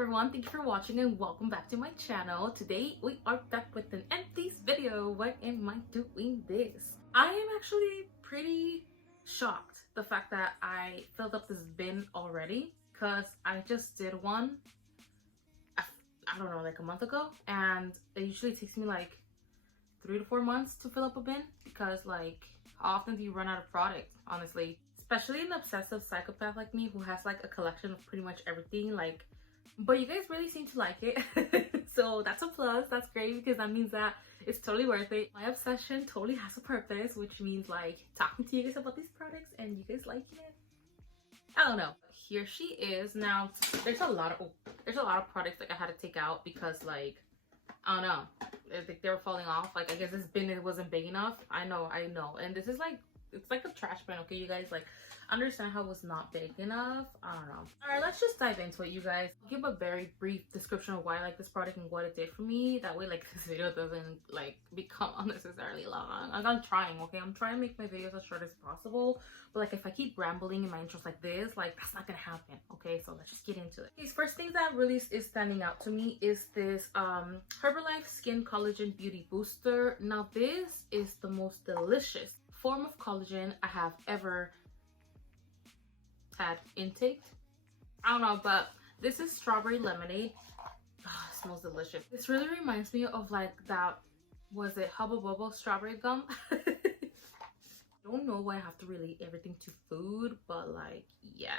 everyone, thank you for watching and welcome back to my channel. Today we are back with an Empties video. Why am I doing this? I am actually pretty shocked the fact that I filled up this bin already, because I just did one I don't know, like a month ago, and it usually takes me like 3 to 4 months to fill up a bin, because like how often do you run out of product, honestly? Especially an obsessive psychopath like me who has like a collection of pretty much everything, like, but you guys really seem to like it. So that's a plus. That's great, because that means that it's totally worth it. My obsession totally has a purpose, which means like talking to you guys about these products and you guys liking it. I don't know. Here she is. Now there's a lot of products like I had to take out because like I don't know, I think they were falling off. Like I guess this bin, it wasn't big enough. I know, and this is like, it's like a trash bin, okay, you guys? Like, understand how it was not big enough. I don't know. All right, let's just dive into it, you guys. I'll give a very brief description of why I like this product and what it did for me. That way, like, this video doesn't like become unnecessarily long. Like, I'm trying, okay? I'm trying to make my videos as short as possible. But like, if I keep rambling in my intros like this, like, that's not gonna happen, okay? So let's just get into it. These first things that really is standing out to me is this Herbalife Skin Collagen Beauty Booster. Now, this is the most delicious form of collagen I have ever had intaked. I don't know, but this is strawberry lemonade. Oh, it smells delicious. This really reminds me of like that, was it Hubba Bubba strawberry gum? Don't know why I have to relate everything to food, but like, yeah.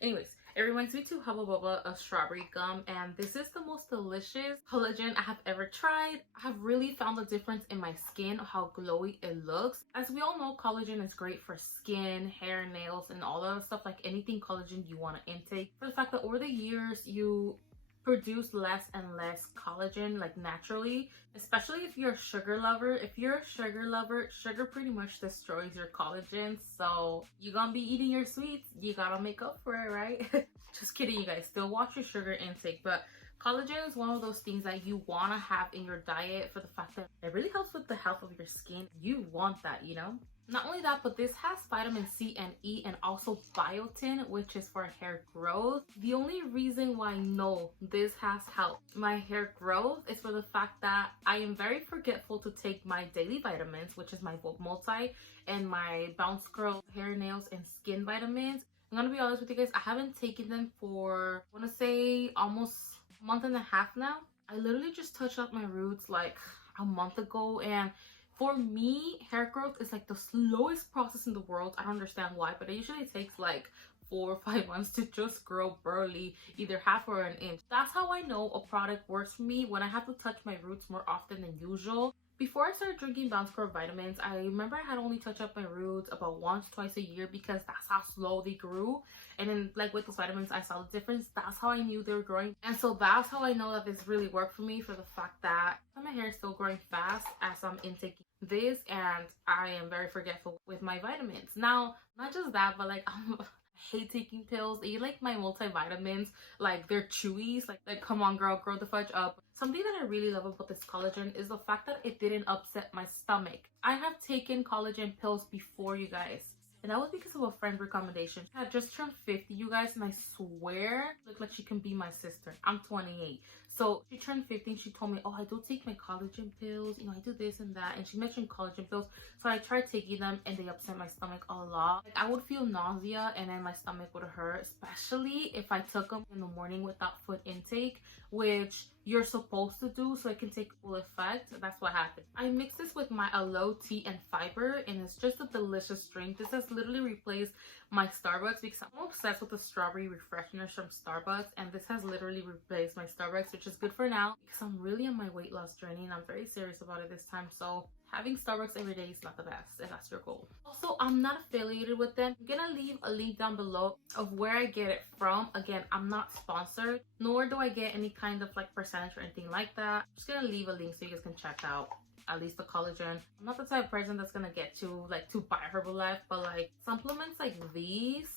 Anyways, it reminds me to Hubba Bubba of strawberry gum, and this is the most delicious collagen I have ever tried. I have really found the difference in my skin, how glowy it looks. As we all know, collagen is great for skin, hair, nails, and all that stuff, like anything collagen you want to intake. For the fact that over the years, you produce less and less collagen, like naturally, especially if you're a sugar lover. If you're a sugar lover, sugar pretty much destroys your collagen, so you're gonna be eating your sweets, you gotta make up for it, right? Just kidding, you guys, still watch your sugar intake, but collagen is one of those things that you want to have in your diet for the fact that it really helps with the health of your skin. You want that, you know? Not only that, but this has vitamin C and E and also biotin, which is for hair growth. The only reason why I know this has helped my hair growth is for the fact that I am very forgetful to take my daily vitamins, which is my multi and my Bounce Girl hair, nails, and skin vitamins. I'm gonna be honest with you guys, I haven't taken them for, I wanna say, almost a month and a half now. I literally just touched up my roots like a month ago, and for me, hair growth is like the slowest process in the world. I don't understand why, but it usually takes like 4 or 5 months to just grow barely, either half or an inch. That's how I know a product works for me, when I have to touch my roots more often than usual. Before I started drinking Bounce Girl vitamins, I remember I had only touched up my roots about once, twice a year, because that's how slow they grew. And then like with those vitamins, I saw the difference. That's how I knew they were growing. And so that's how I know that this really worked for me, for the fact that my hair is still growing fast as I'm intaking this, and I am very forgetful with my vitamins. Now, not just that, but like I hate taking pills. I like my multivitamins, like they're chewy. Like come on girl, grow the fudge up. Something that I really love about this collagen is the fact that it didn't upset my stomach. I have taken collagen pills before, you guys, and that was because of a friend recommendation. I had just turned 50, you guys, and I swear, look like she can be my sister. I'm 28. So she turned 50 and she told me, oh, I do take my collagen pills, you know, I do this and that. And she mentioned collagen pills. So I tried taking them and they upset my stomach a lot. Like I would feel nausea and then my stomach would hurt, especially if I took them in the morning without food intake, which you're supposed to do so it can take full effect. That's what happened. I mixed this with my aloe tea and fiber, and it's just a delicious drink. This has literally replaced my Starbucks, because I'm obsessed with the strawberry refresheners from Starbucks, and this has literally replaced my Starbucks, which is good for now because I'm really on my weight loss journey and I'm very serious about it this time. So having Starbucks every day is not the best if that's your goal. Also, I'm not affiliated with them. I'm gonna leave a link down below of where I get it from. Again, I'm not sponsored, nor do I get any kind of like percentage or anything like that. I'm just gonna leave a link so you guys can check out at least the collagen. I'm not the type of person that's gonna get to like to buy Herbalife, but like supplements like these,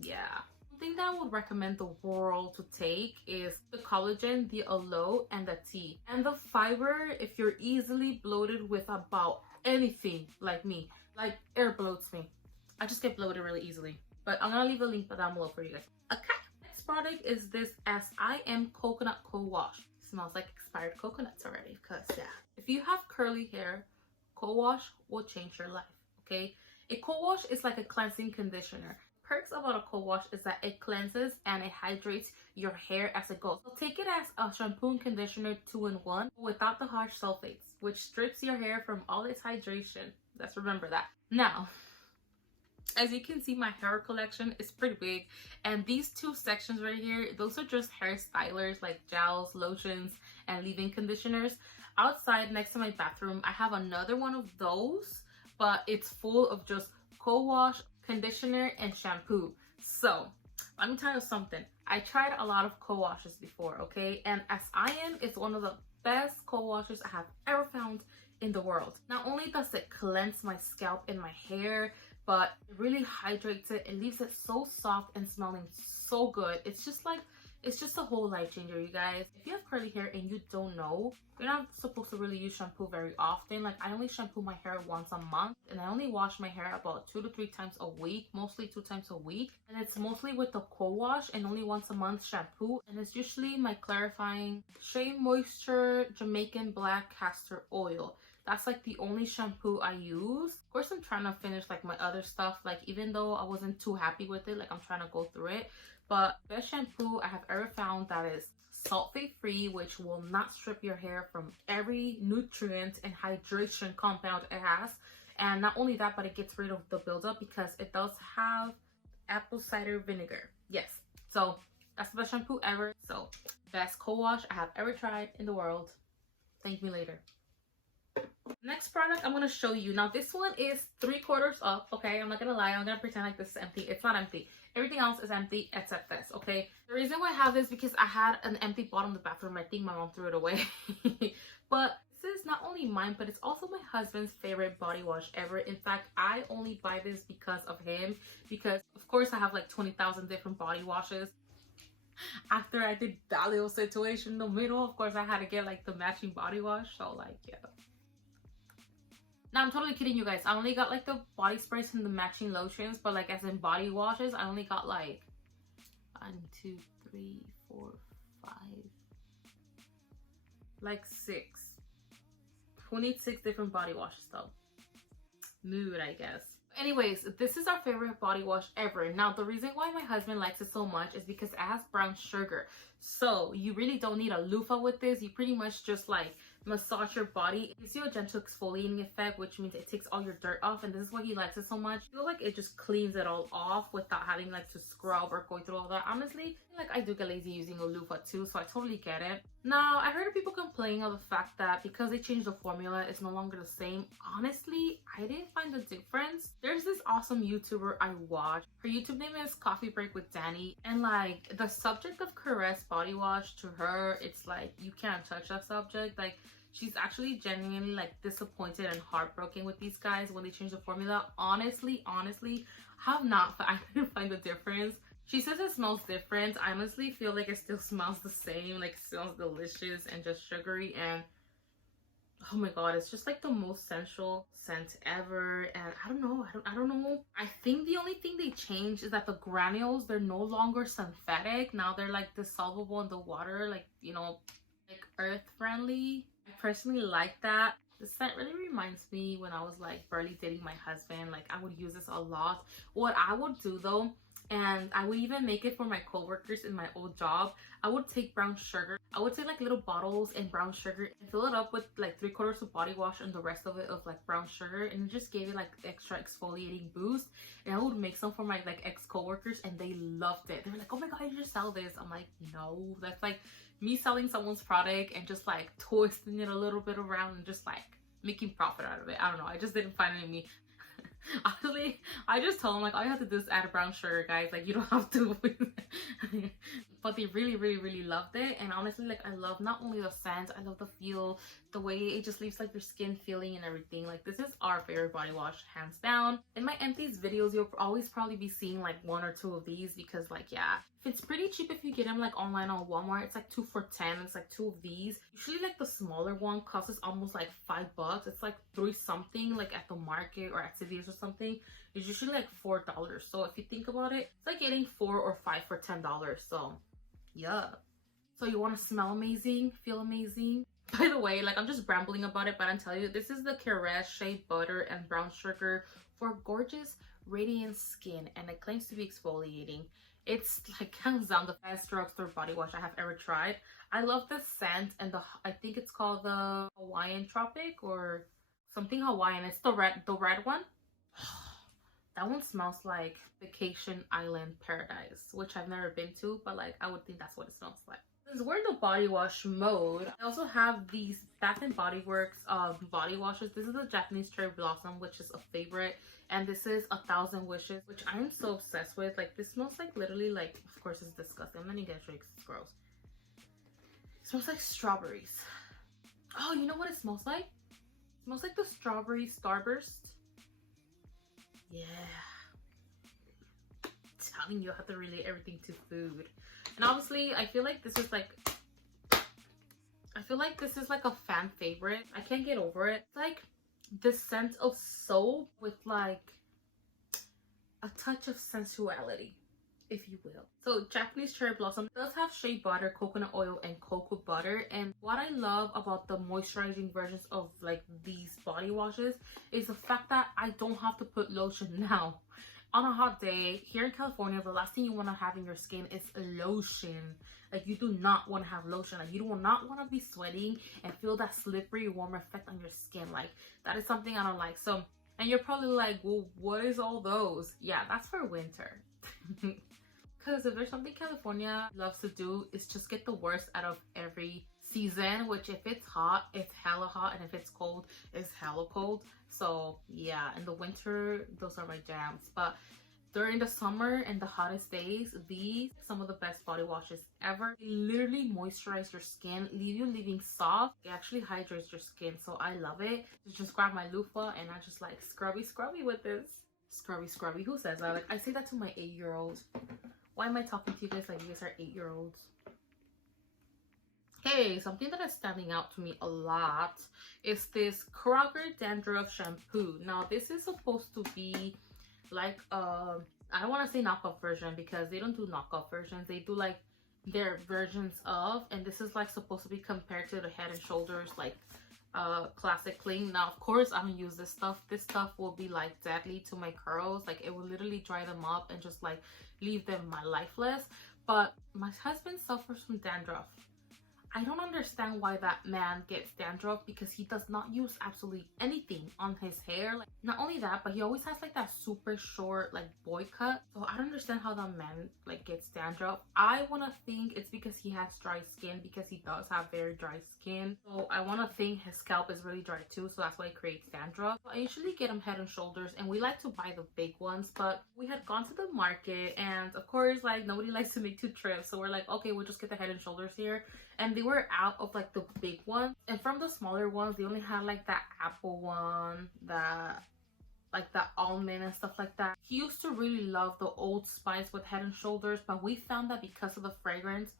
yeah. Thing that I would recommend the world to take is the collagen, the aloe, and the tea. And the fiber, if you're easily bloated with about anything like me, like air bloats me. I just get bloated really easily. But I'm gonna leave a link down below for you guys. Okay, let's next product is this SINGE Coconut Co-Wash. Smells like expired coconuts already, because yeah. If you have curly hair, co-wash will change your life, okay? A co-wash is like a cleansing conditioner. Perks about a co-wash is that it cleanses and it hydrates your hair as it goes. So take it as a shampoo and conditioner 2-in-1 without the harsh sulfates, which strips your hair from all its hydration. Let's remember that. Now, as you can see, my hair collection is pretty big, and these two sections right here, those are just hair stylers like gels, lotions, and leave-in conditioners. Outside next to my bathroom, I have another one of those, but it's full of just co-wash, conditioner, and shampoo. So let me tell you something. I tried a lot of co-washes before, okay? And SINGE is one of the best co-washes I have ever found in the world. Not only does it cleanse my scalp and my hair, but it really hydrates it. It leaves it so soft and smelling so good. It's just a whole life changer, you guys. If you have curly hair and you don't know, you're not supposed to really use shampoo very often. Like, I only shampoo my hair once a month, and I only wash my hair about 2 to 3 times a week, mostly 2 times a week. And it's mostly with the co-wash and only once a month shampoo. And it's usually my clarifying Shea Moisture Jamaican Black Castor Oil. That's like the only shampoo I use. Of course, I'm trying to finish like my other stuff. Like, even though I wasn't too happy with it, like, I'm trying to go through it. But best shampoo I have ever found that is sulfate free, which will not strip your hair from every nutrient and hydration compound it has. And not only that, but it gets rid of the buildup because it does have apple cider vinegar. Yes, so that's the best shampoo ever. So best co-wash I have ever tried in the world. Thank me later. Next product I'm going to show you. Now, this one is 3/4 up, okay? I'm not going to lie. I'm going to pretend like this is empty. It's not empty. Everything else is empty except this, okay? The reason why I have this is because I had an empty bottle in the bathroom. I think my mom threw it away. But this is not only mine, but it's also my husband's favorite body wash ever. In fact, I only buy this because of him. Because, of course, I have like 20,000 different body washes. After I did that little situation in the middle, of course, I had to get like the matching body wash. So, like, yeah. Now, I'm totally kidding, you guys. I only got like the body sprays and the matching lotions, but like as in body washes, I only got like 1, 2, 3, 4, 5, like 26 different body washes though. Mood, I guess. Anyways, this is our favorite body wash ever. Now, the reason why my husband likes it so much is because it has brown sugar. So you really don't need a loofah with this. You pretty much just like massage your body. It gives you a gentle exfoliating effect, which means it takes all your dirt off, and this is why he likes it so much. I feel like it just cleans it all off without having like to scrub or going through all that. Honestly, like, I do get lazy using a loofah too, so I totally get it. Now, I heard people complaining of the fact that because they changed the formula, it's no longer the same. Honestly, I didn't find the difference. There's this awesome YouTuber I watch. Her YouTube name is Coffee Break with Danny, and like the subject of Caress body wash, to her, it's like you can't touch that subject. Like, she's actually genuinely like disappointed and heartbroken with these guys when they changed the formula. Honestly, I didn't find the difference. She says it smells different. I honestly feel like it still smells the same. Like, it smells delicious and just sugary, and oh my god, it's just like the most sensual scent ever. And I don't know. I think the only thing they changed is that the granules, they're no longer synthetic. Now they're like dissolvable in the water, like, you know, like earth friendly. I personally like that. The scent really reminds me when I was like barely dating my husband. Like, I would use this a lot. What I would do though, and I would even make it for my coworkers in my old job, I would take brown sugar. I would take like little bottles and brown sugar and fill it up with like 3/4 of body wash and the rest of it of like brown sugar, and it just gave it like extra exfoliating boost. And I would make some for my like ex-coworkers, and they loved it. They were like, oh my god, you just sell this. I'm like, no, that's like me selling someone's product and just like twisting it a little bit around and just like making profit out of it. I don't know, I just didn't find it in me. Honestly, I just told them like, all you have to do is add brown sugar, guys. Like, you don't have to but they really loved it. And honestly, like, I love not only the scent, I love the feel, the way it just leaves like your skin feeling and everything. Like, this is our favorite body wash, hands down. In my Empties videos, you'll always probably be seeing like 1 or 2 of these, because like, yeah, it's pretty cheap if you get them like online on Walmart. It's like 2 for $10. It's like 2 of these. Usually like the smaller one costs almost like $5. It's like 3 something like at the market or at CVS or something. It's usually like $4. So if you think about it, it's like getting 4 or 5 for $10. So yeah. So you want to smell amazing, feel amazing. By the way, like, I'm just rambling about it, but I'm telling you, this is the Caress Shea Butter and Brown Sugar for gorgeous, radiant skin, and it claims to be exfoliating. It's like hands down the best drugstore body wash I have ever tried. I love the scent, and I think it's called the Hawaiian Tropic or something Hawaiian. It's the red one. That one smells like Vacation Island Paradise, which I've never been to, but like, I would think that's what it smells like. Since we're in the body wash mode, I also have these Bath and Body Works body washes. This is the Japanese Cherry Blossom, which is a favorite, and this is 1,000 Wishes, which I'm so obsessed with. Like, this smells like literally, like, of course it's disgusting. I'm not even gonna show you because it's gross. It smells like strawberries. Oh, you know what it smells like? It smells like the strawberry Starburst. Yeah. I'm telling you, I have to relate everything to food. And obviously, I feel like this is like a fan favorite. I can't get over it. It's like the scent of soap with like a touch of sensuality, if you will. So Japanese Cherry Blossom does have shea butter, coconut oil, and cocoa butter. And what I love about the moisturizing versions of like these body washes is the fact that I don't have to put lotion now. On a hot day here in California, the last thing you want to have in your skin is lotion. Like, you do not want to have lotion. Like, you do not want to be sweating and feel that slippery warm effect on your skin. Like, that is something I don't like. So, and you're probably like, well, what is all those? Yeah, that's for winter. Because if there's something California loves to do, is just get the worst out of every season, which if it's hot, it's hella hot, and if it's cold, it's hella cold. So yeah, in the winter, those are my jams. But during the summer and the hottest days, these are some of the best body washes ever. They literally moisturize your skin, leave you leaving soft. It actually hydrates your skin, so I love it. Just grab my loofah and I just like scrubby with this. Scrubby, who says that? Like, I say that to my 8-year-old. Why am I talking to you guys like you guys are 8-year-olds? Hey, something that is standing out to me a lot is this Kroger Dandruff Shampoo. Now, this is supposed to be like, I don't want to say knockoff version, because they don't do knockoff versions. They do like their versions of, and this is like supposed to be compared to the Head and Shoulders like classic clean. Now, of course, I don't use this stuff. This stuff will be like deadly to my curls. Like, it will literally dry them up and just like leave them lifeless. But my husband suffers from dandruff. I don't understand why that man gets dandruff, because he does not use absolutely anything on his hair. Like, not only that, but he always has like that super short like boy cut. So I don't understand how that man like gets dandruff. I want to think it's because he has dry skin, because he does have very dry skin. So I want to think his scalp is really dry too, so that's why it creates dandruff. I usually get him Head and Shoulders, and we like to buy the big ones, but we had gone to the market, and of course, like, nobody likes to make 2 trips, so we're like, okay, we'll just get the Head and Shoulders here. And they were out of like the big ones, and from the smaller ones they only had like that apple one, that like that almond and stuff like that. He used to really love the Old Spice with Head and Shoulders, but we found that because of the fragrance,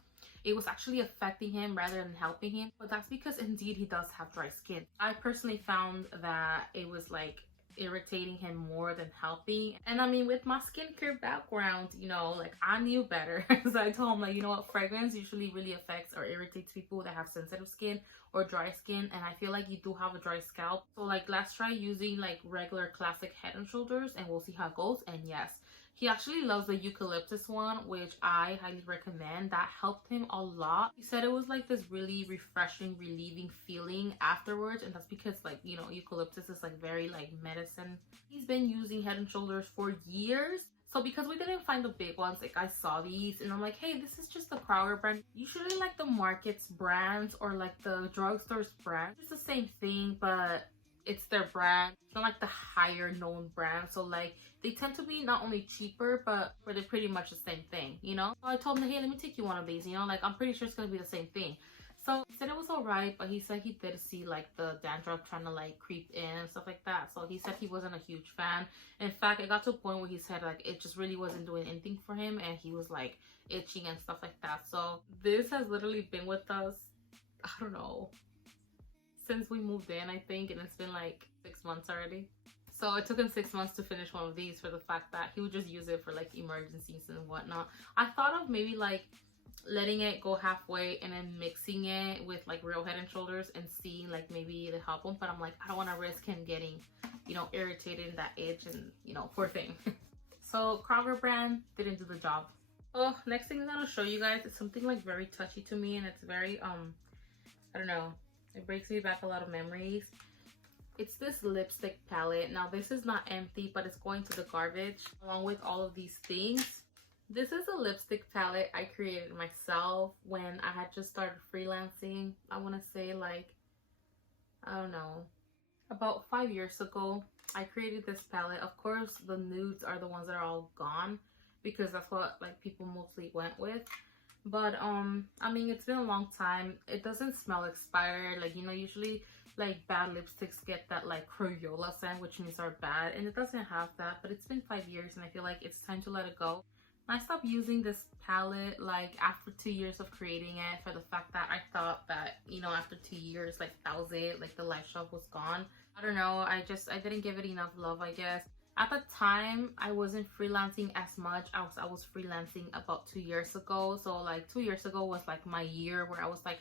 it was actually affecting him rather than helping him. But that's because indeed he does have dry skin. I personally found that it was like irritating him more than helping. And I mean, with my skincare background, you know, like, I knew better. So I told him, like, you know what, fragrance usually really affects or irritates people that have sensitive skin or dry skin, and I feel like you do have a dry scalp. So like, let's try using like regular classic Head and Shoulders, and we'll see how it goes. And yes, he actually loves the eucalyptus one, which I highly recommend. That helped him a lot. He said it was like this really refreshing, relieving feeling afterwards, and that's because, like, you know, eucalyptus is like very like medicine. He's been using Head and Shoulders for years. So because we didn't find the big ones, like, I saw these and I'm like, hey, this is just the Kroger brand. Usually like the market's brands or like the drugstore's brand, it's the same thing, but it's their brand. It's not like the higher known brand. So like they tend to be not only cheaper, but they're pretty much the same thing, you know? So I told him, hey, let me take you one of these, you know? Like I'm pretty sure it's gonna be the same thing. So he said it was alright, but he said he did see like the dandruff trying to like creep in and stuff like that. So he said he wasn't a huge fan. In fact, it got to a point where he said like it just really wasn't doing anything for him, and he was like itching and stuff like that. So this has literally been with us, I don't know, since we moved in, I think, and it's been like 6 months already. So it took him 6 months to finish one of these for the fact that he would just use it for like emergencies and whatnot. I thought of maybe like letting it go halfway and then mixing it with like real Head and Shoulders and seeing like maybe it'll help him, but I'm like, I don't want to risk him getting, you know, irritated in that itch and, you know, poor thing. So Kroger brand didn't do the job. Oh, next thing I'm gonna show you guys is something like very touchy to me, and it's very I don't know, it brings me back a lot of memories. It's this lipstick palette. Now this is not empty, but it's going to the garbage along with all of these things. This is a lipstick palette I created myself when I had just started freelancing. I want to say like, I don't know, about 5 years ago. I created this palette. Of course, the nudes are the ones that are all gone because that's what like people mostly went with. But I mean, it's been a long time. It doesn't smell expired. Like, you know, usually like bad lipsticks get that like Crayola scent, which means are bad, and it doesn't have that. But it's been 5 years and I feel like it's time to let it go. I stopped using this palette like after 2 years of creating it, for the fact that I thought that, you know, after 2 years, like that was it, like the life shelf was gone. I don't know, I didn't give it enough love, I guess. At the time, I wasn't freelancing as much. I was freelancing about 2 years ago. So like 2 years ago was like my year where I was like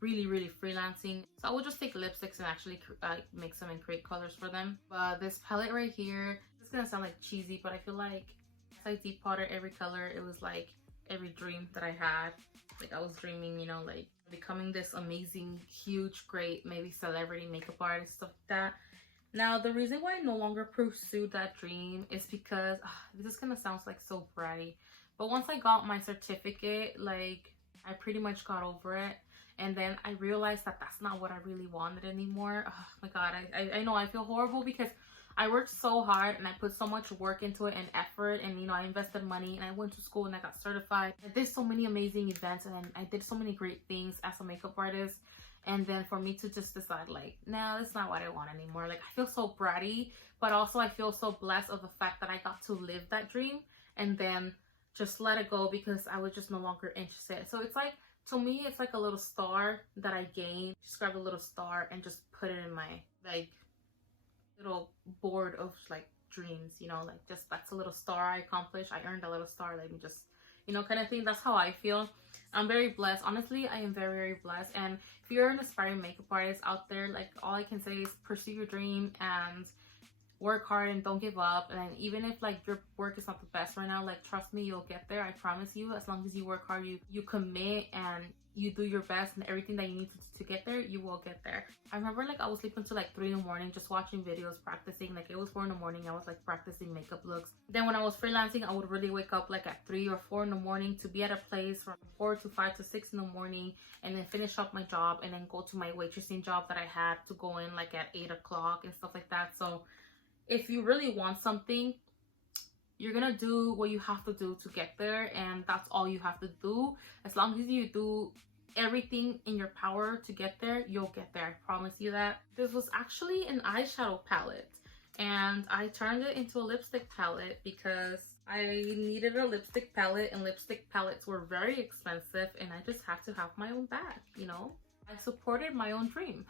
really freelancing. So I would just take lipsticks and actually mix them and create colors for them. But this palette right here, it's gonna sound like cheesy, but I feel like as I deep powder every color, it was like every dream that I had. Like I was dreaming, you know, like becoming this amazing, huge, great, maybe celebrity makeup artist, stuff like that. Now, the reason why I no longer pursued that dream is because, this is gonna sound like so bratty, but once I got my certificate, like, I pretty much got over it. And then I realized that that's not what I really wanted anymore. Oh my God, I know I feel horrible because I worked so hard and I put so much work into it and effort, and, you know, I invested money and I went to school and I got certified. I did so many amazing events and I did so many great things as a makeup artist. And then for me to just decide like, no, that's not what I want anymore. Like I feel so bratty, but also I feel so blessed of the fact that I got to live that dream and then just let it go because I was just no longer interested. So it's like, to me, it's like a little star that I gained. Just grab a little star and just put it in my like little board of like dreams, you know, like just that's a little star I accomplished. I earned a little star, like just, you know, kind of thing. That's how I feel. I'm very blessed. Honestly, I am very blessed. And if you're an aspiring makeup artist out there, like all I can say is pursue your dream and work hard and don't give up. And even if like your work is not the best right now, like trust me, you'll get there. I promise you. As long as you work hard, you commit and you do your best and everything that you need to get there, you will get there. I remember like I was sleeping till like 3 in the morning just watching videos, practicing. Like it was 4 in the morning, I was like practicing makeup looks. Then when I was freelancing, I would really wake up like at 3 or 4 in the morning to be at a place from 4 to 5 to 6 in the morning, and then finish up my job and then go to my waitressing job that I had to go in like at 8 o'clock and stuff like that. So if you really want something, you're gonna do what you have to do to get there, and that's all you have to do. As long as you do everything in your power to get there, you'll get there. I promise you that. This was actually an eyeshadow palette, and I turned it into a lipstick palette because I needed a lipstick palette, and lipstick palettes were very expensive, and I just have to have my own bag, you know? I supported my own dream.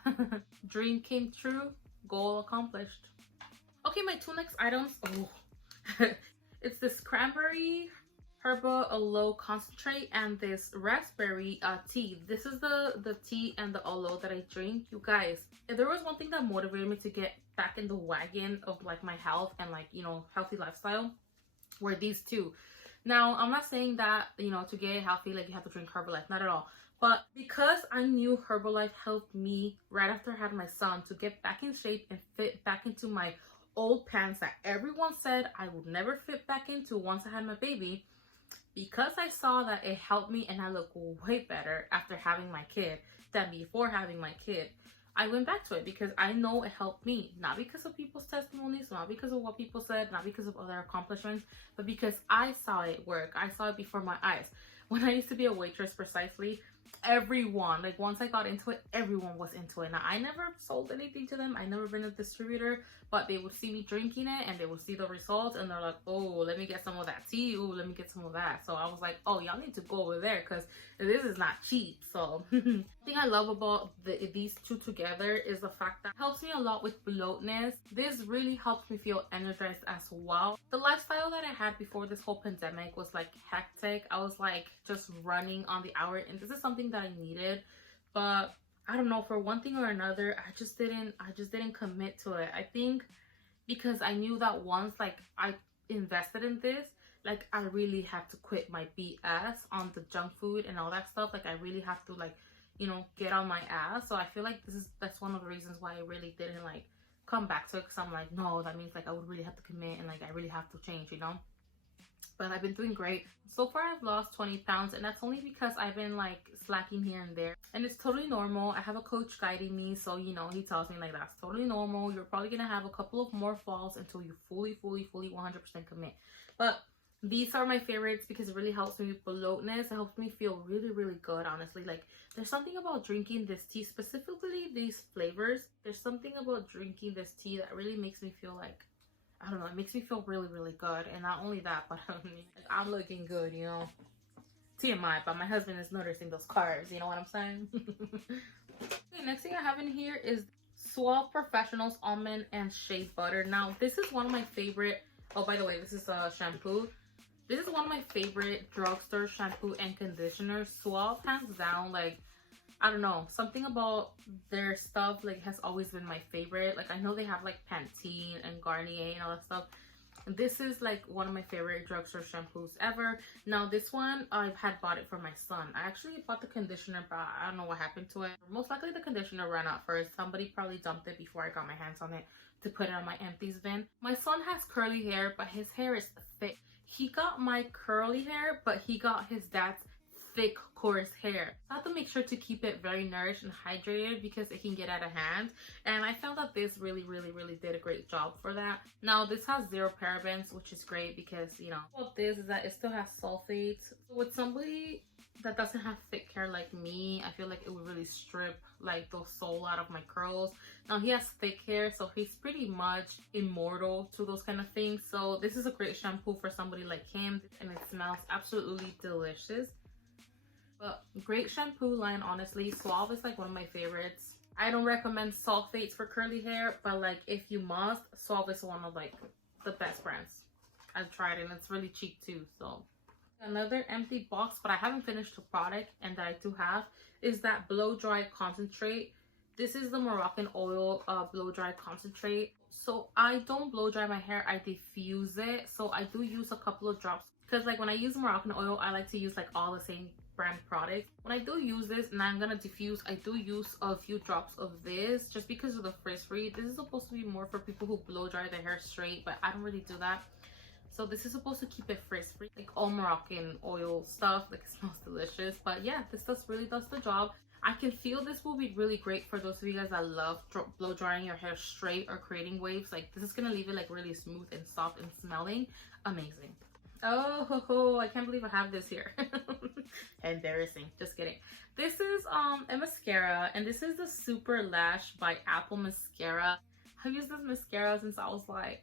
Dream came true, goal accomplished. Okay, my 2 next items. Oh. It's this cranberry herbal aloe concentrate and this raspberry tea. This is the tea and the aloe that I drink. You guys, if there was one thing that motivated me to get back in the wagon of like my health and like, you know, healthy lifestyle, were these two. Now, I'm not saying that, you know, to get healthy like you have to drink Herbalife, not at all. But because I knew Herbalife helped me right after I had my son to get back in shape and fit back into my old pants that everyone said I would never fit back into once I had my baby, because I saw that it helped me and I look way better after having my kid than before having my kid, I went back to it because I know it helped me. Not because of people's testimonies, not because of what people said, not because of other accomplishments, but because I saw it work. I saw it before my eyes. When I used to be a waitress, precisely, everyone, like once I got into it, everyone was into it. Now, I never sold anything to them. I never been a distributor, but they would see me drinking it and they would see the results and they're like, oh, let me get some of that tea. Oh, let me get some of that. So I was like, oh, y'all need to go over there because this is not cheap. So the thing I love about these two together is the fact that it helps me a lot with bloatness. This really helps me feel energized as well. The lifestyle that I had before this whole pandemic was like hectic. I was like just running on the hour, and this is something that I needed, but I don't know, for one thing or another, I just didn't commit to it. I think because I knew that once like I invested in this, like I really had to quit my BS on the junk food and all that stuff. Like I really have to, like, you know, get on my ass. So I feel like that's one of the reasons why I really didn't like come back to it, because I'm like, no, that means like I would really have to commit and like I really have to change, you know. But I've been doing great. So far I've lost 20 pounds, and that's only because I've been like slacking here and there, and it's totally normal. I have a coach guiding me, so you know, he tells me like that's totally normal. You're probably gonna have a couple of more falls until you fully 100% commit. But these are my favorites because it really helps me with bloatness. It helps me feel really good, honestly. Like there's something about drinking this tea, specifically these flavors. There's something about drinking this tea that really makes me feel like, I don't know, it makes me feel really good. And not only that, but I'm looking good, you know. TMI, but my husband is noticing those carbs, you know what I'm saying? Okay, next thing I have in here is Suave Professionals Almond and Shea Butter. Now, this is one of my favorite, oh, by the way, this is a shampoo. This is one of my favorite drugstore shampoo and conditioners. Suave, hands down, like, I don't know, something about their stuff like has always been my favorite. Like I know they have like Pantene and Garnier and all that stuff. This is like one of my favorite drugstore shampoos ever. Now this one, I've had bought it for my son. I actually bought the conditioner, but I don't know what happened to it. Most likely the conditioner ran out first. Somebody probably dumped it before I got my hands on it to put it on my Empties bin. My son has curly hair, but his hair is thick. He got my curly hair, but he got his dad's thick, coarse hair. I have to make sure to keep it very nourished and hydrated because it can get out of hand. And I found that this really did a great job for that. Now this has 0 parabens, which is great because, you know, what this is that it still has sulfates. So with somebody that doesn't have thick hair like me, I feel like it would really strip like the soul out of my curls. Now he has thick hair, so he's pretty much immortal to those kind of things. So this is a great shampoo for somebody like him, and it smells absolutely delicious. But great shampoo line, honestly. Suave is like one of my favorites. I don't recommend sulfates for curly hair, but like if you must, Suave is one of like the best brands. I've tried it and it's really cheap too. So another empty box, but I haven't finished the product, and that I do have is that blow dry concentrate. This is the Moroccan oil blow dry concentrate. So I don't blow dry my hair, I diffuse it. So I do use a couple of drops because like when I use Moroccan oil, I like to use like all the same brand products. When I do use this and I'm gonna diffuse, I do use a few drops of this just because of the frizz free. This is supposed to be more for people who blow dry their hair straight, but I don't really do that. So this is supposed to keep it frizz free, like all Moroccan oil stuff. Like it smells delicious. But yeah, this really does the job. I can feel this will be really great for those of you guys that love blow drying your hair straight or creating waves. Like this is gonna leave it like really smooth and soft and smelling amazing. Oh, I can't believe I have this here. Embarrassing. Just kidding. This is a mascara, and this is the Super Lash by Apple mascara. I've used this mascara since I was like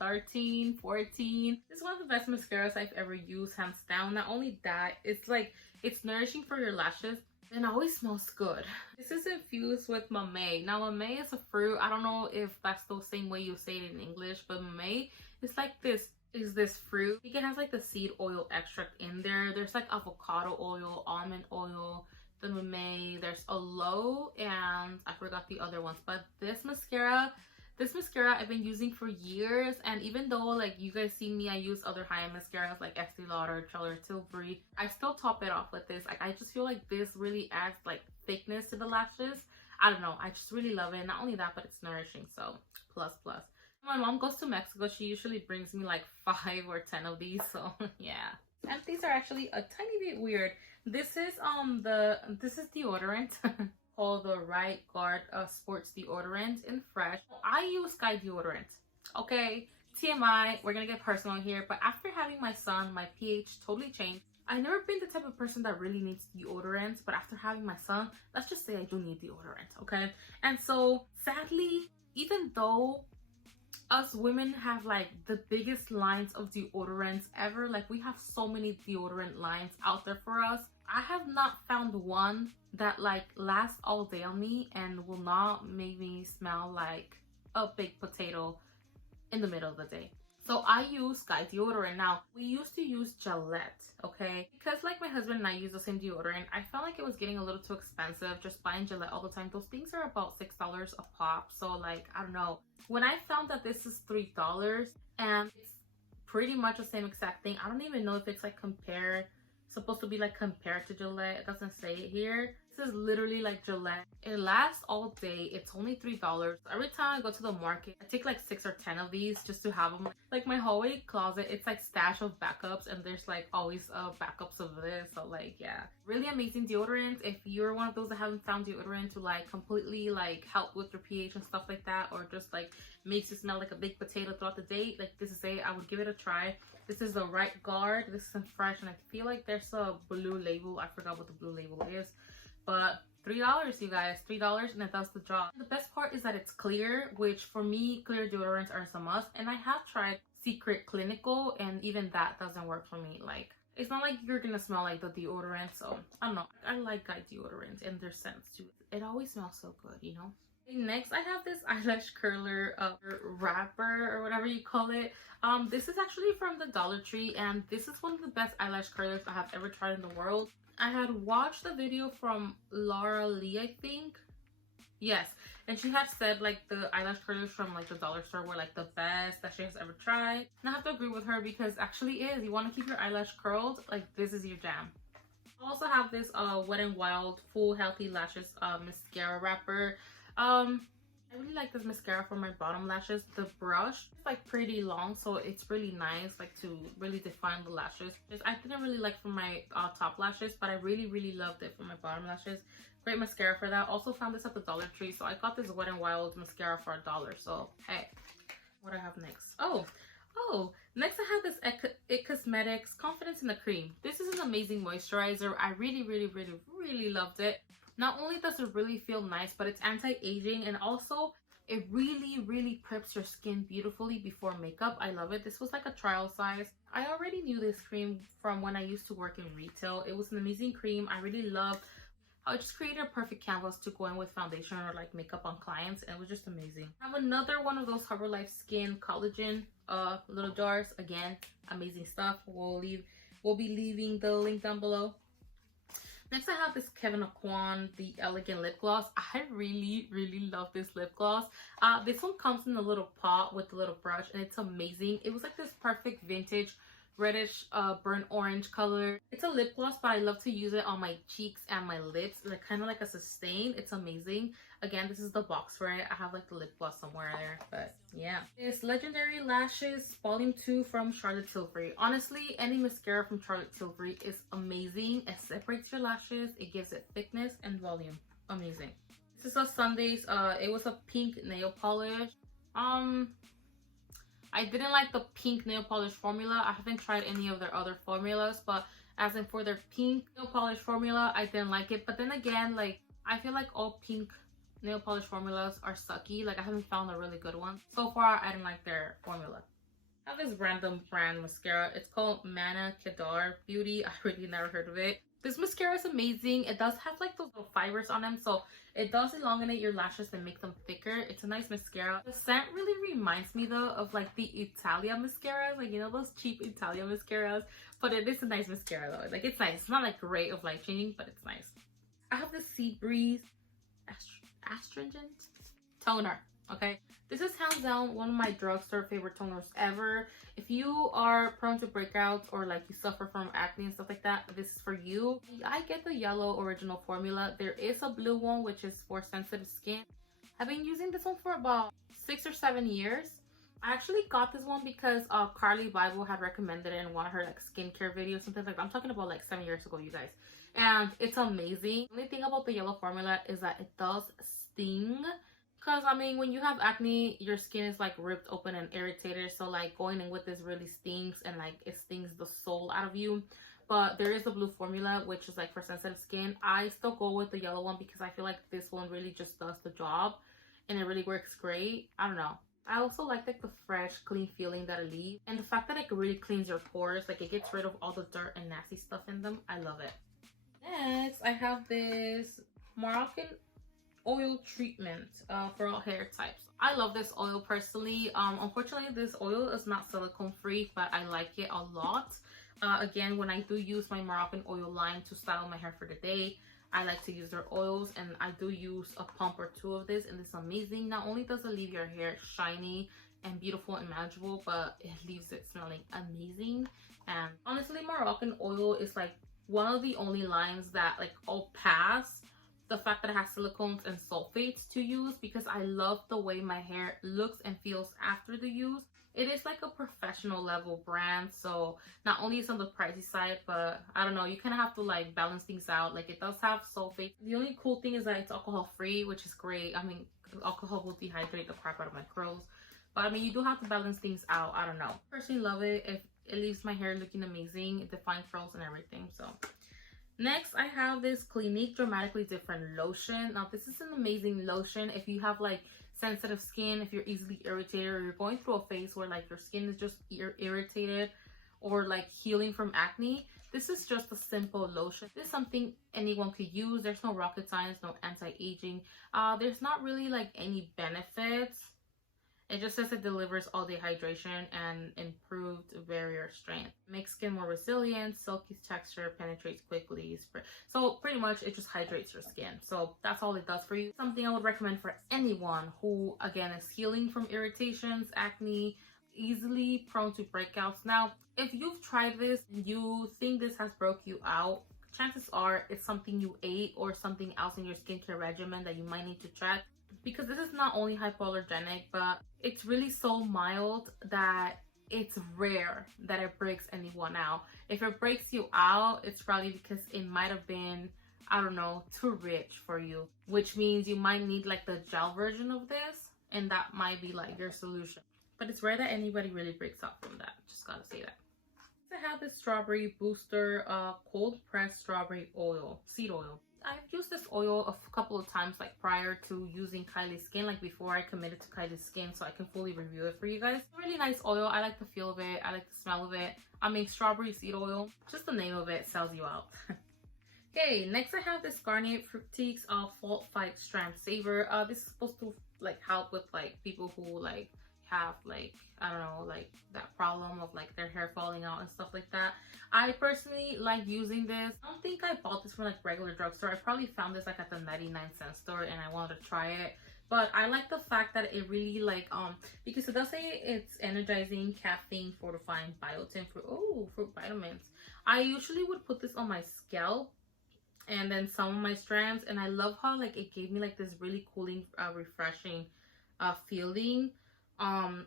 13, 14. This is one of the best mascaras I've ever used, hands down. Not only that, it's like, it's nourishing for your lashes, and it always smells good. This is infused with mamey. Now mamey is a fruit. I don't know if that's the same way you say it in English, but mamey is like this fruit. I think it has like the seed oil extract in there. There's like avocado oil, almond oil, the mamey, there's aloe, and I forgot the other ones. But this mascara I've been using for years, and even though like you guys see me, I use other high-end mascaras like Estee Lauder, Charlotte Tilbury, I still top it off with this. Like I just feel like this really adds like thickness to the lashes. I don't know, I just really love it. Not only that, but it's nourishing, so plus. My mom goes to Mexico. She usually brings me like 5 or 10 of these, so yeah. Empties are actually a tiny bit weird. This is deodorant called the Right Guard Sports Deodorant in Fresh. I use Sky deodorant. Okay, TMI, we're gonna get personal here, but after having my son, my pH totally changed. I've never been the type of person that really needs deodorant, but after having my son, let's just say I do need deodorant, okay? And so, sadly, even though us women have like the biggest lines of deodorants ever, like we have so many deodorant lines out there for us, I have not found one that like lasts all day on me and will not make me smell like a baked potato in the middle of the day. So I use Sky deodorant. Now, we used to use Gillette, okay? Because like my husband and I use the same deodorant, I felt like it was getting a little too expensive just buying Gillette all the time. Those things are about $6 a pop. So like, I don't know. When I found that this is $3 and it's pretty much the same exact thing, I don't even know if it's like supposed to be like compared to Gillette. It doesn't say it here. This is literally like Gillette. It lasts all day. It's only $3. Every time I go to the market, I take like 6 or 10 of these just to have them. Like my hallway closet, it's like stash of backups, and there's like always backups of this. So like, yeah, really amazing deodorant. If you're one of those that haven't found deodorant to like completely like help with your pH and stuff like that, or just like makes you smell like a baked potato throughout the day, like this is it. I would give it a try. This is the Right Guard. This is Fresh, and I feel like there's a blue label. I forgot what the blue label is. But $3, you guys, $3, and it does the job. The best part is that it's clear, which for me, clear deodorants are a must. And I have tried Secret Clinical, and even that doesn't work for me. Like, it's not like you're gonna smell like the deodorant. So I don't know. I like Guy deodorant and their scents too. It always smells so good, you know. Next, I have this eyelash curler wrapper or whatever you call it. This is actually from the Dollar Tree, and this is one of the best eyelash curlers I have ever tried in the world. I had watched a video from Laura Lee, I think. Yes, and she had said like the eyelash curlers from like the dollar store were like the best that she has ever tried. And I have to agree with her because actually is. You want to keep your eyelash curled, like this is your jam. I also have this Wet n Wild Full Healthy Lashes mascara wrapper. I really like this mascara for my bottom lashes. The brush is like pretty long, so it's really nice like to really define the lashes. I didn't really like for my top lashes, but I really loved it for my bottom lashes. Great mascara for that. Also found this at the Dollar Tree, so I got this Wet n Wild mascara for $1. So hey, what do I have next? Oh, next I have this It Cosmetics Confidence in the Cream. This is an amazing moisturizer. I really loved it. Not only does it really feel nice, but it's anti-aging, and also it really preps your skin beautifully before makeup. I love it. This was like a trial size. I already knew this cream from when I used to work in retail. It was an amazing cream. I really loved how it just created a perfect canvas to go in with foundation or like makeup on clients, and it was just amazing. I have another one of those Herbalife Skin Collagen little jars. Again, amazing stuff. We'll be leaving the link down below. Next, I have this Kevyn Aucoin, the Elegant Lip Gloss. I really love this lip gloss. This one comes in a little pot with a little brush, and it's amazing. It was like this perfect vintage reddish burnt orange color. It's a lip gloss, but I love to use it on my cheeks and my lips, like kind of like a sustain. It's amazing. Again, this is the box for it. I have like the lip gloss somewhere there, but yeah. This Legendary Lashes Volume 2 from Charlotte Tilbury. Honestly, any mascara from Charlotte Tilbury is amazing. It separates your lashes, it gives it thickness and volume. Amazing. This is a Sundays. It was a pink nail polish. I didn't like the pink nail polish formula. I haven't tried any of their other formulas, but as in for their pink nail polish formula, I didn't like it. But then again, like I feel like all pink nail polish formulas are sucky. Like I haven't found a really good one. So far, I didn't like their formula. I have this random brand mascara. It's called Mana Kedar Beauty. I really never heard of it. This mascara is amazing. It does have like those little fibers on them, so it does elongate your lashes and make them thicker. It's a nice mascara. The scent really reminds me though of like the Italia mascaras, like you know those cheap Italia mascaras. But it is a nice mascara though. Like it's nice. It's not like great of life changing, but it's nice. I have the Sea Breeze Astringent Toner. Okay, this is hands down one of my drugstore favorite toners ever. If you are prone to breakouts or like you suffer from acne and stuff like that, this is for you. I get the yellow original formula. There is a blue one which is for sensitive skin. I've been using this one for about 6 or 7 years. I actually got this one because Carly Bible had recommended it in one of her like skincare videos, something like that. I'm talking about like 7 years ago, you guys. and it's amazing. The only thing about the yellow formula is that it does sting. Because, I mean, when you have acne, your skin is, like, ripped open and irritated. So, like, going in with this really stings and, like, it stings the soul out of you. But there is a blue formula, which is, like, for sensitive skin. I still go with the yellow one because I feel like this one really just does the job. And it really works great. I don't know. I also like the fresh, clean feeling that it leaves. And the fact that it really cleans your pores. Like, it gets rid of all the dirt and nasty stuff in them. I love it. Next, I have this Moroccan oil treatment for all hair types. I love this oil personally. Unfortunately, this oil is not silicone free, but I like it a lot. Again, when I do use my Moroccan oil line to style my hair for the day, I like to use their oils, and I do use a pump or two of this, and it's amazing. Not only does it leave your hair shiny and beautiful and manageable, but it leaves it smelling amazing. And honestly, Moroccan oil is like one of the only lines that like all pass the fact that it has silicones and sulfates to use, because I love the way my hair looks and feels after the use. It is like a professional level brand, so not only is on the pricey side, but I don't know, you kind of have to like balance things out. Like, it does have sulfate. The only cool thing is that it's alcohol free, which is great. I mean, alcohol will dehydrate the crap out of my curls, but I mean, you do have to balance things out. I don't know, personally love it. It leaves my hair looking amazing. It defines curls and everything. So next, I have this Clinique Dramatically Different lotion. Now, this is an amazing lotion if you have like sensitive skin, if you're easily irritated, or you're going through a phase where like your skin is just irritated, or like healing from acne. This is just a simple lotion. This is something anyone could use. There's no rocket science, no anti-aging. There's not really like any benefits. It just says it delivers all day hydration and improved barrier strength. Makes skin more resilient, silky texture, penetrates quickly. So pretty much it just hydrates your skin. So that's all it does for you. Something I would recommend for anyone who, again, is healing from irritations, acne, easily prone to breakouts. Now, if you've tried this and you think this has broke you out, chances are it's something you ate or something else in your skincare regimen that you might need to check. Because this is not only hypoallergenic, but it's really so mild that it's rare that it breaks anyone out. If it breaks you out, it's probably because it might have been, I don't know, too rich for you, which means you might need like the gel version of this, and that might be like your solution. But it's rare that anybody really breaks out from that. Just gotta say that. I have this Strawberry Booster cold pressed strawberry oil, seed oil. I've used this oil a couple of times, like prior to using Kylie's Skin, like before I committed to Kylie's Skin, so I can fully review it for you guys. It's a really nice oil. I like the feel of it. I like the smell of it. I mean, strawberry seed oil, just the name of it sells you out. Okay, next I have this Garnier Fructis Fault Fight Strand Saver. This is supposed to like help with like people who like have like, I don't know, like that problem of like their hair falling out and stuff like that. I personally like using this. I don't think I bought this from like regular drugstore. I probably found this like at the 99-cent store and I wanted to try it. But I like the fact that it really like because it does say it's energizing, caffeine fortifying, biotin fruit vitamins. I usually would put this on my scalp and then some of my strands, and I love how like it gave me like this really cooling refreshing feeling.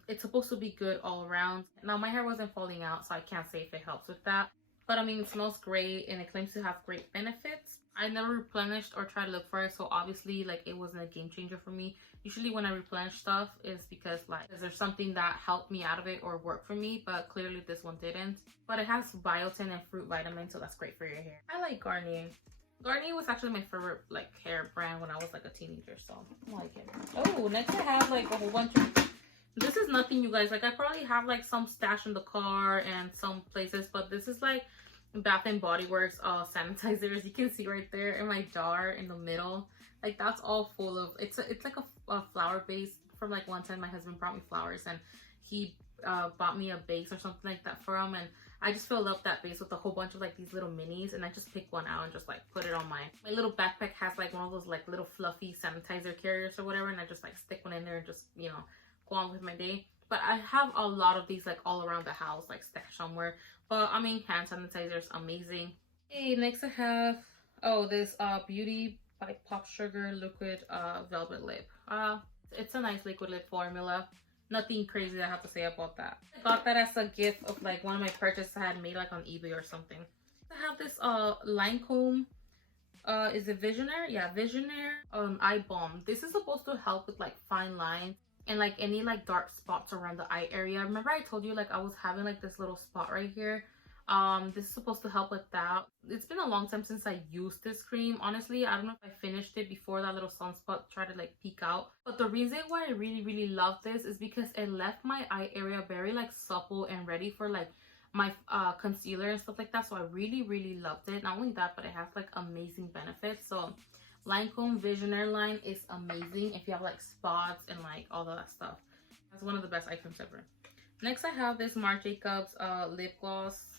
It's supposed to be good all around. Now, my hair wasn't falling out, so I can't say if it helps with that, but I mean, it smells great and it claims to have great benefits. I never replenished or tried to look for it, so obviously like it wasn't a game changer for me. Usually when I replenish stuff is because like there's something that helped me out of it or worked for me, but clearly this one didn't. But it has biotin and fruit vitamins, so that's great for your hair. I like Garnier. Garnier was actually my favorite like hair brand when I was like a teenager, so I like it. Oh, next I have like a whole bunch of, this is nothing, you guys. Like, I probably have like some stash in the car and some places, but this is like Bath and Body Works sanitizers. You can see right there in my jar in the middle, like that's all full of, it's like a flower base. From like one time my husband brought me flowers and he bought me a base or something like that for him, and I just filled up that base with a whole bunch of like these little minis, and I just picked one out and just like put it on my little backpack. Has like one of those like little fluffy sanitizer carriers or whatever, and I just like stick one in there and just, you know, go on with my day. But I have a lot of these like all around the house, like stashed somewhere. But I mean, hand sanitizer is amazing. Okay, next I have this Beauty by Pop Sugar liquid velvet lip. It's a nice liquid lip formula. Nothing crazy I have to say about that. I got that as a gift of like one of my purchases I had made like on eBay or something. I have this Lancome Is it Visionaire? Yeah, Visionaire eye balm. This is supposed to help with like fine lines and like any like dark spots around the eye area. Remember I told you like I was having like this little spot right here? This is supposed to help with that. It's been a long time since I used this cream. Honestly, I don't know if I finished it before that little sunspot tried to like peek out. But the reason why I really love this is because it left my eye area very like supple and ready for like my concealer and stuff like that. So I really loved it. Not only that, but it has like amazing benefits. So Lancome Visionaire line is amazing if you have like spots and like all of that stuff. That's one of the best eye creams ever. Next I have this Marc Jacobs lip gloss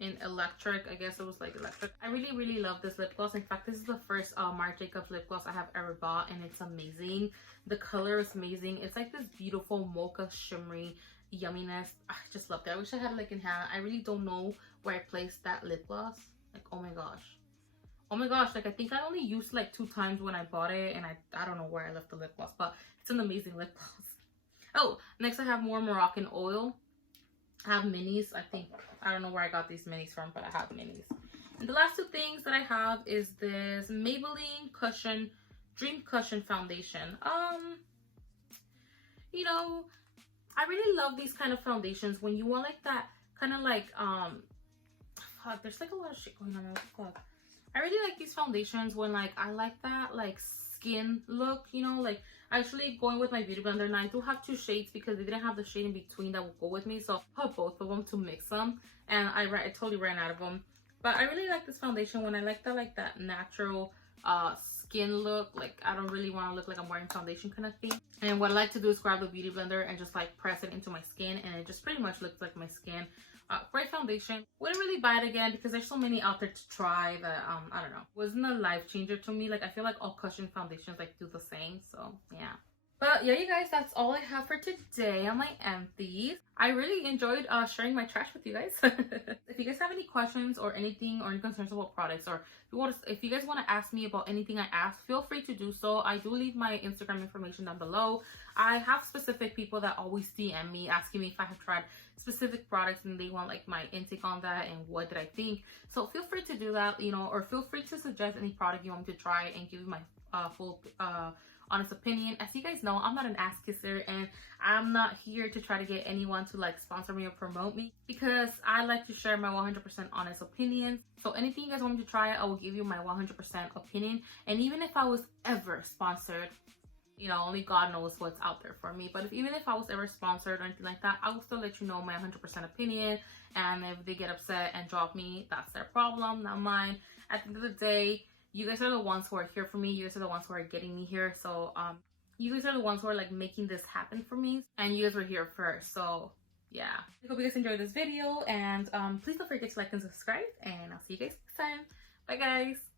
in electric. I guess it was like electric. I really love this lip gloss. In fact, this is the first Marc Jacobs lip gloss I have ever bought, and it's amazing. The color is amazing. It's like this beautiful mocha shimmery yumminess. I just love it. I wish I had it like in hand. I really don't know where I placed that lip gloss. Like, oh my gosh, like I think I only used like 2 times when I bought it, and I don't know where I left the lip gloss, but it's an amazing lip gloss. Oh, next I have more Moroccan oil. I have minis. I don't know where I got these minis from, but I have minis. And the last 2 things that I have is this Maybelline Cushion Dream Cushion Foundation. You know, I really love these kind of foundations when you want like that kind of like fuck, there's like a lot of shit going on. Fuck. I really like these foundations when like I like that like skin look, you know, like actually going with my beauty blender. And I do have 2 shades because they didn't have the shade in between that will go with me, so I put both of them to mix them, and I totally ran out of them. But I really like this foundation when I like that natural skin look. Like I don't really want to look like I'm wearing foundation kind of thing. And what I like to do is grab the beauty blender and just like press it into my skin, and it just pretty much looks like my skin. Great foundation. Wouldn't really buy it again because there's so many out there to try that I don't know, wasn't a life changer to me. Like I feel like all cushion foundations like do the same, so yeah. But yeah, you guys, that's all I have for today on my empties. I really enjoyed sharing my trash with you guys. If you guys have any questions or anything or any concerns about products, or if you guys want to ask me about anything I asked, feel free to do so. I do leave my Instagram information down below. I have specific people that always DM me asking me if I have tried specific products and they want like my intake on that and what did I think. So feel free to do that, you know, or feel free to suggest any product you want me to try and give you my full honest opinion. As you guys know, I'm not an ass kisser, and I'm not here to try to get anyone to like sponsor me or promote me, because I like to share my 100% honest opinions. So anything you guys want me to try, I will give you my 100% opinion. And even if I was ever sponsored, you know, only God knows what's out there for me, but even if I was ever sponsored or anything like that, I will still let you know my 100% opinion. And if they get upset and drop me, that's their problem, not mine. At the end of the day, you guys are the ones who are here for me. You guys are the ones who are getting me here. So you guys are the ones who are like making this happen for me, and you guys were here first. So yeah, I hope you guys enjoyed this video, and please don't forget to like and subscribe, and I'll see you guys next time. Bye guys.